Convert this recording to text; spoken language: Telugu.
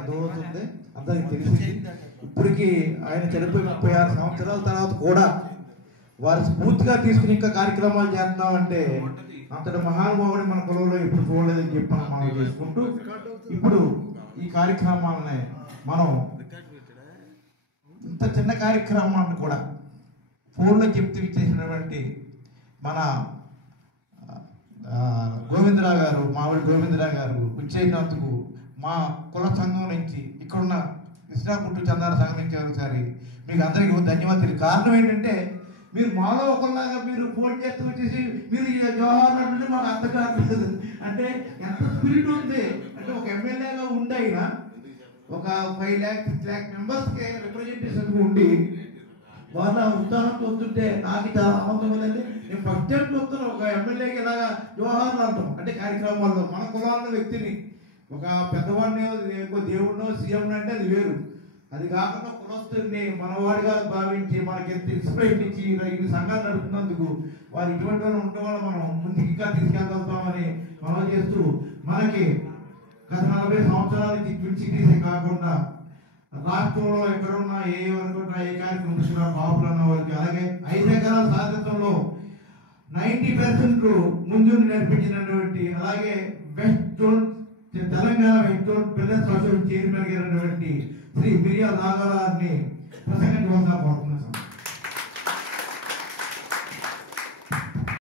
అర్థమవుతుంది, అందరికి తెలిసింది. ఇప్పటికీ ఆయన చనిపోయి 36 సంవత్సరాల తర్వాత కూడా వారి స్ఫూర్తిగా తీసుకుని ఇంకా కార్యక్రమాలు చేస్తున్నామంటే అంతటి మహానుభావుడి మన కులంలో ఇప్పుడు చూడలేదని చెప్పి మనం చేసుకుంటూ ఇప్పుడు ఈ కార్యక్రమాలని మనం ఇంత చిన్న కార్యక్రమాన్ని కూడా ఫోన్లో చెప్తూ ఇచ్చేసినటువంటి మన గోవిందరావు గారు, మామిడి గోవిందరావు గారు వచ్చేసినందుకు మా కుల సంఘం నుంచి ఇక్కడున్న కృష్ణాపుట్టు చందాన సంఘం నుంచి ఒకసారి మీకు అందరికీ ధన్యవాదాలు. కారణం ఏంటంటే మీరు మాలో ఒకలాగా మీరు ఫోన్ చేస్తూ వచ్చేసి మీరు జవహర్ అంటే మాకు అర్థం కావట్లేదు. అంటే ఎంత స్పిరిట్ ఉంది అంటే ఒక ఎమ్మెల్యేగా ఉండి అయినా ఒక 5 lakhs 6 lakh మెంబర్స్కి రిప్రజెంటేషన్ ఉండి వాళ్ళ ఉత్సాహం చూస్తుంటే నాకు చాలా ఆనందం ఉందండి. నేను ఫస్ట్ టైం చూస్తాను ఒక ఎమ్మెల్యేకి ఇలాగా జవహర్ అంటాం అంటే కార్యక్రమాల్లో మన కులాల వ్యక్తిని ఒక పెద్దవాడిని దేవుడినో సీఎం అంటే అది వేరు. అది కాకుండా కులస్తుని మనవాడిగా భావించి మనకి ఎంత ఇన్స్పిరేషన్ ఇచ్చి ఈ సంఘాలు నడుపుతున్నందుకు వారు ఇటువంటి వాళ్ళు ఉండటం వల్ల మనం ముందుకు ఇంకా తీసుకెళ్తామని మనం చేస్తూ మనకి గత 40 సంవత్సరాల నుంచి ట్విన్ సిటీసే కాకుండా రాష్ట్రంలో ఎక్కడున్నా ఏ వరకు ఏ కార్యక్రమం వచ్చినా కాపులు అన్న వారికి అలాగే 5 ఎకరాల సాధించడంలో 90% ముందు నడిపించినటువంటి అలాగే best zone Telangana west zone business association chairman గారు శ్రీ మిరియా నాగరాజుని ప్రసంగించవలసిన